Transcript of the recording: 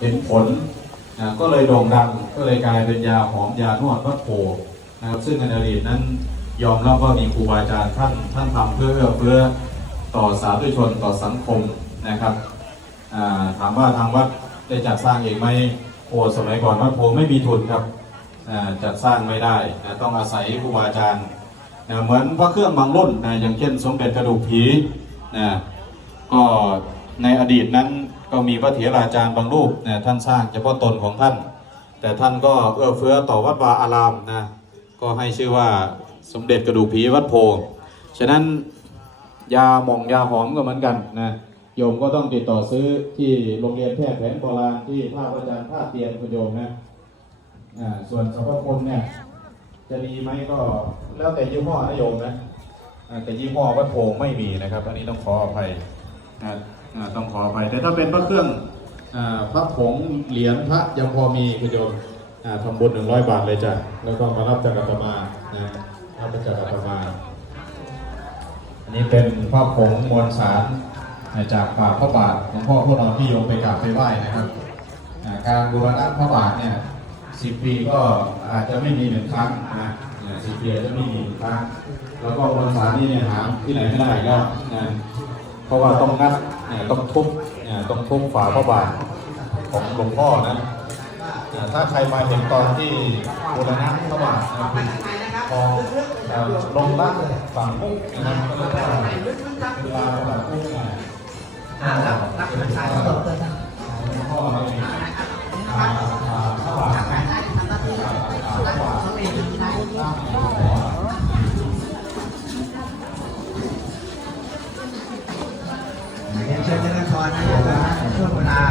เห็นผลนะก็เลยโด่งดังก็เลยกลายเป็นยาหอมยานวดวัดโพนะครับซึ่งในอดีตนั้นยอมรับว่ามีครูบาอาจารย์ท่านท่านทำเพื่อเอื้อเพื่อต่อสาธุชนต่อสังคมนะครับถามว่าทางวัดได้จัดสร้างเองไหมโอสมัยก่อนวัดโพไม่มีทุนครับจัดสร้างไม่ได้นะต้องอาศัยครูบาอาจารย์นะเหมือนพระเครื่องบางรุ่นนะอย่างเช่นสมเด็จกระดูกผีนะก็ ในอดีตนั้นก็มีพระเถราจารย์บางรูปนะท่านสร้างเฉพาะตนของท่าน แต่ท่านก็เอื้อเฟื้อต่อวัดวาอารามนะก็ให้ชื่อว่าสมเด็จกระดูกผีวัดโพฉะนั้นยาหม่องยาหอมก็เหมือนกันนะโยมก็ต้องติดต่อซื้อที่โรงเรียนแพทย์แผนโบราณที่ภาคอาจารย์ภาคเตียนคุณโยมนะอ่าส่วนสรรพคุณเนี่ยจะดีไหมก็แล้วแต่ยี่ห้อนะโยมนะแต่ยี่ห้อวัดโพไม่มีนะครับ อันนี้ต้องขออภัยนะ ต้องขออภัยแต่ถ้าเป็นพระเครื่องอพระผงเหรียญพระยังพอมีคุณโยมทำบุญหนึ่งร้อยบาทเลยจ้ะแล้วก็มารับจากอาตมานะรับจากอาตมา อันนี้เป็นพระผงมวลสารจากป่ากพระบาทหลวงพ่อพวกเราที่โยมไปกราบไปไหว้นะครับการบูรณะพระบาทเนี่ยสิบปีก็อาจจะไม่มีหนึ่งครั้งนะสิบปีจจะไม่มีหนึ่งครั้ง แล้วก็มวลสารนี่เนี่ยหาที่ไหนไม่ได้ก็นะ เพราะว่าต้องงัดต้องทุบต้องทุบฝาพระบาทของหลวงพ่อนะถ้าใครมาเห็นตอนที่บูรณะพระบาทพอลงล่างฝั่งมุกนะครับเวลาฝั่งมุกแล้วรับพ่อเราเองพระบาท เรียนเชิญธนทรนะเดี๋ยวนะช่วงเวลา